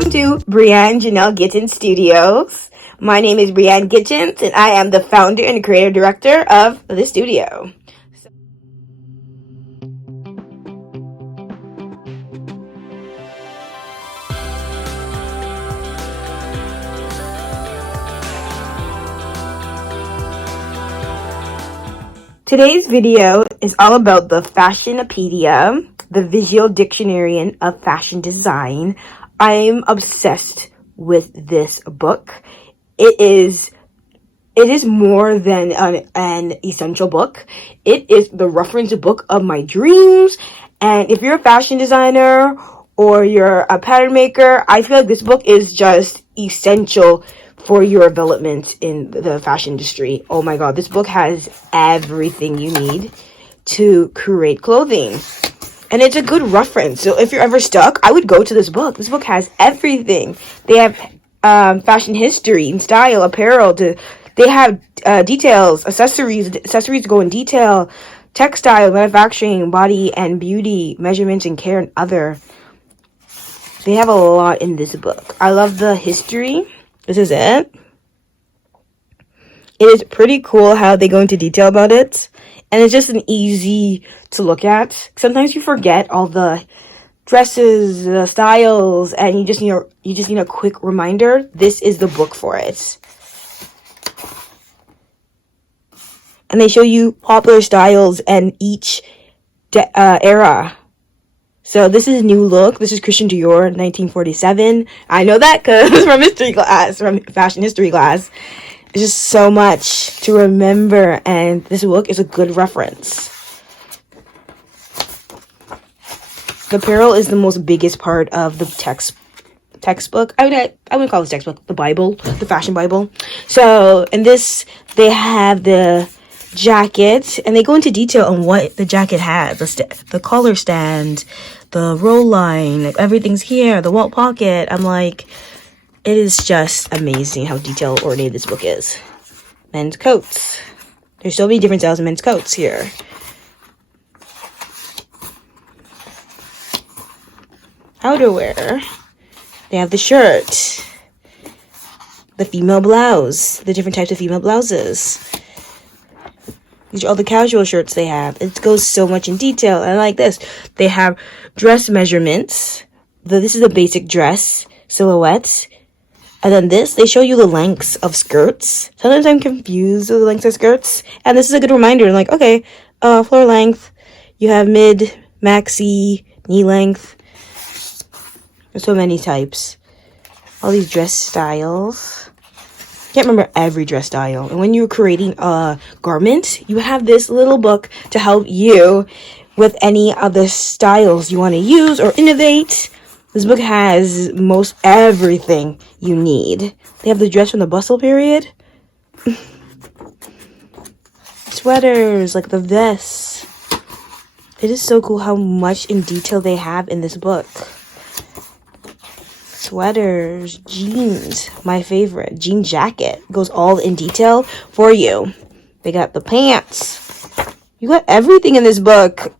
Welcome to Brianne Janelle Gittens Studios. My name is Brianne Gittens, and I am the founder and creative director of the studio. Today's video is all about the Fashionpedia, the visual dictionary of fashion design. I'm obsessed with this book. It is more than an essential book. It is the reference book of my dreams. And if you're a fashion designer or you're a pattern maker, I feel like this book is just essential for your development in the fashion industry. Oh my god, this book has everything you need to create clothing. And it's a good reference. So if you're ever stuck, I would go to this book. This book has everything. They have fashion history and style, apparel. They have details, accessories go in detail, textile, manufacturing, body and beauty, measurements and care, and other. They have a lot in this book. I love the history. This is it. It is pretty cool how they go into detail about it. And it's just an easy to look at. Sometimes you forget all the dresses, the styles, and you just need a quick reminder. This is the book for it. And they show you popular styles and each era. So this is New Look. This is Christian Dior, 1947. I know that because from fashion history class. It's just so much to remember, and this book is a good reference. The apparel is the most biggest part of the textbook. I wouldn't call this textbook, the Bible, the fashion Bible. So in this, they have the jacket, and they go into detail on what the jacket has, the collar stand, the roll line, like everything's here, the wall pocket. I'm like, it is just amazing how detail-oriented this book is. Men's coats. There's so many different styles of men's coats here. Outerwear. They have the shirt, the female blouse, the different types of female blouses. These are all the casual shirts they have. It goes so much in detail. I like this. They have dress measurements. This is a basic dress silhouette. And then this, they show you the lengths of skirts. Sometimes I'm confused with the lengths of skirts. And this is a good reminder. Like, okay, floor length. You have mid, maxi, knee length. There's so many types. All these dress styles. Can't remember every dress style. And when you're creating a garment, you have this little book to help you with any other styles you want to use or innovate. This book has most everything you need. They have the dress from the bustle period. Sweaters, like the vests. It is so cool how much in detail they have in this book. Sweaters, jeans, my favorite. Jean jacket goes all in detail for you. They got the pants. You got everything in this book.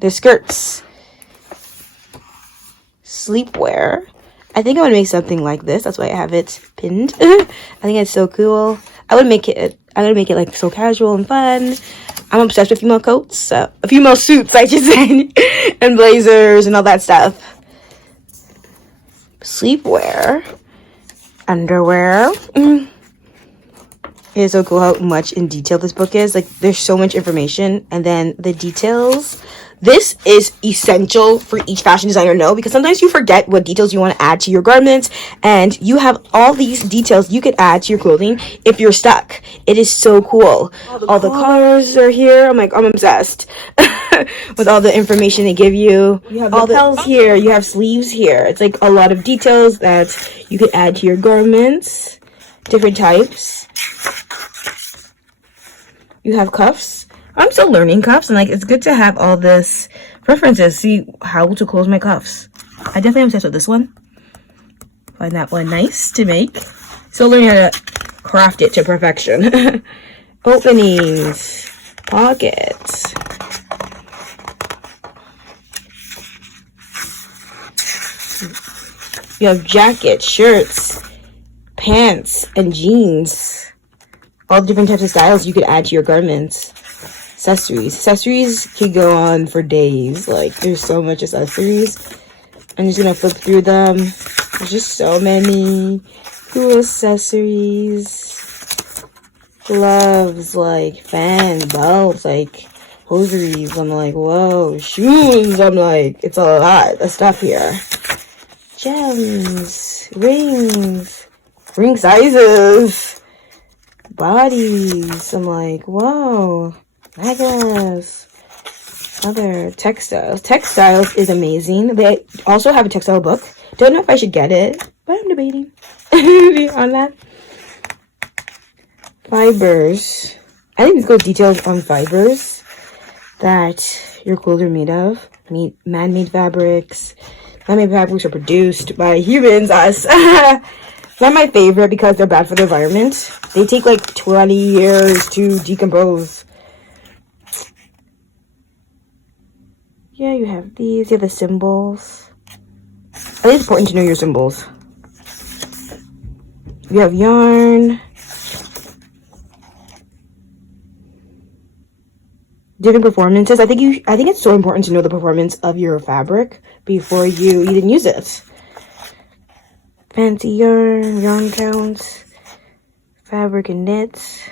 The skirts. Sleepwear. I think I would make something like this. That's why I have it pinned. I think it's so cool. I'm gonna make it like so casual and fun. I'm obsessed with female coats, female suits, I should say, and blazers and all that stuff. Sleepwear, underwear. It is so cool how much in detail this book is. Like, there's so much information, and then the details. This is essential for each fashion designer to know, because sometimes you forget what details you want to add to your garments, and you have all these details you could add to your clothing if you're stuck. It is so cool. All the colors are here. I'm obsessed with all the information they give you. You have all the lapels here. You have sleeves here. It's like a lot of details that you could add to your garments. Different types. You have cuffs. I'm still learning cuffs, and like, it's good to have all this references. See how to close my cuffs. I definitely am obsessed with this one. Find that one nice to make. Still learning how to craft it to perfection. Openings, pockets. You have jackets, shirts, pants, and jeans. All different types of styles you could add to your garments. Accessories could go on for days. Like, there's so much accessories. I'm just gonna flip through them. There's just so many cool accessories. Gloves, like fan, belts, like hosieries. I'm like, whoa. Shoes, I'm like, it's a lot of stuff here. Gems, rings, ring sizes, bodies. I'm like, whoa. Necklace. Other textiles. Textiles is amazing. They also have a textile book. Don't know if I should get it, but I'm debating on that. Fibers. I think it's good details on fibers that your clothes are made of. Man-made fabrics. Man-made fabrics are produced by humans, us. Not my favorite because they're bad for the environment. They take like 20 years to decompose. Yeah, you have these. You have the symbols. I think it's important to know your symbols. You have yarn. Different performances. I think it's so important to know the performance of your fabric before you even use it. Fancy yarn counts, fabric and knits,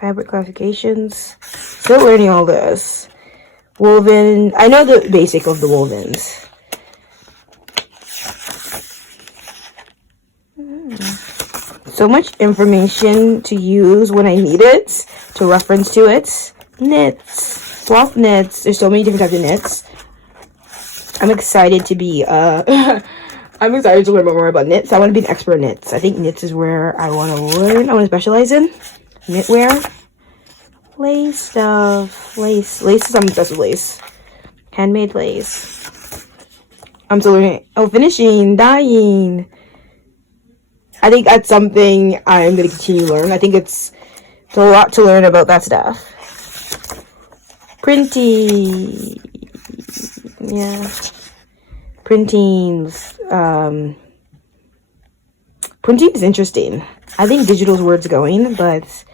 fabric classifications. Still learning all this. Woven. I know the basic of the wovens. So much information to use when I need it, to reference to it. Knits, cloth knits. There's so many different types of knits. I'm excited to be I'm excited to learn more about knits. I want to be an expert in knits. I think knits is where I want to learn. I want to specialize in knitwear. Lace stuff. Lace. I'm obsessed with lace. Handmade lace. I'm still learning. Oh, finishing, dyeing. I think that's something I'm going to continue to learn. I think it's a lot to learn about that stuff. Printing. Yeah. Printing. Printing is interesting. I think digital is where it's going, but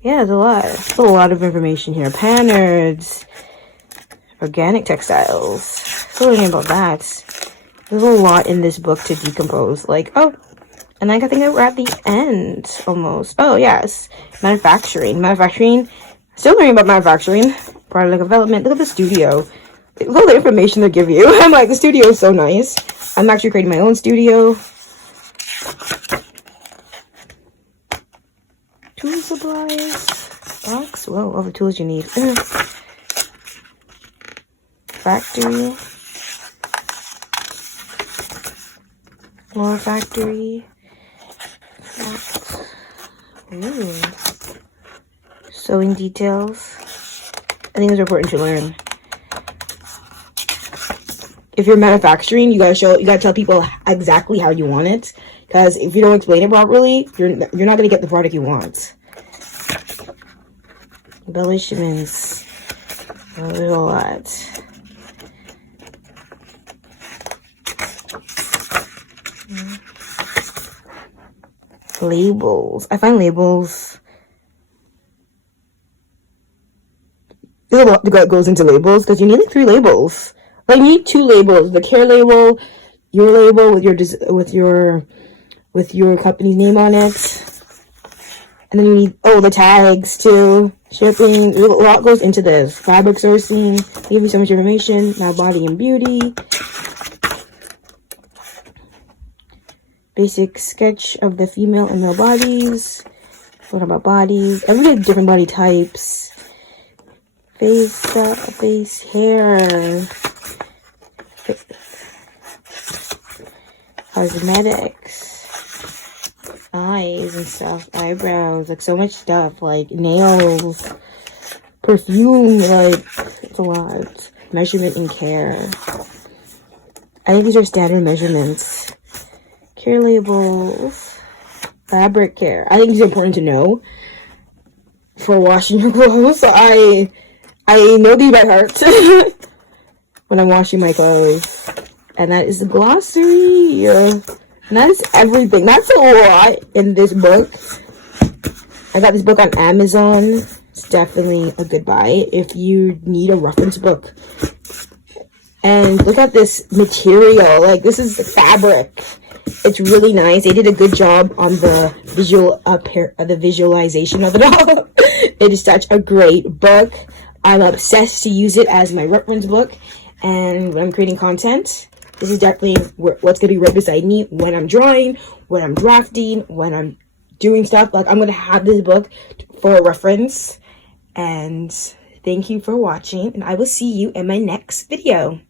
yeah, there's a lot. There's a lot of information here. Pannards. Organic textiles. Still learning about that. There's a lot in this book to decompose. Like, oh, and I think we're at the end almost. Oh, yes. Manufacturing. Still learning about manufacturing. Product development. Look at the studio. Look at all the information they give you. I'm like, the studio is so nice. I'm actually creating my own studio. Tool supplies. Box. Whoa, all the tools you need. Factory. More factory. Ooh. Sewing details. I think it's important to learn. If you're manufacturing, you gotta tell people exactly how you want it. Because if you don't explain it properly, you're not gonna get the product you want. Embellishments. Oh, there's a lot. Labels. I find labels. There's a lot that goes into labels because you need like 3 labels. Like you need 2 labels: the care label, your label with your company's name on it, and then you need the tags too. Shipping. A lot goes into this. Fabric sourcing. They give you so much information. My body and beauty. Basic sketch of the female and male bodies. What about bodies? Everybody has different body types. Face, hair. Cosmetics. Eyes and stuff. Eyebrows. Like so much stuff. Like nails. Perfume. Like, it's a lot. Measurement and care. I think these are standard measurements. Care labels, fabric care. I think it's important to know for washing your clothes. So I know these by heart when I'm washing my clothes. And that is the glossary. And that's everything. That's a lot in this book. I got this book on Amazon. It's definitely a good buy if you need a reference book. And look at this material. Like, this is fabric. It's really nice. They did a good job on the visualization of it all. It is such a great book. I'm obsessed to use it as my reference book. And when I'm creating content, this is definitely what's going to be right beside me when I'm drawing, when I'm drafting, when I'm doing stuff. Like, I'm going to have this book for a reference. And thank you for watching, and I will see you in my next video.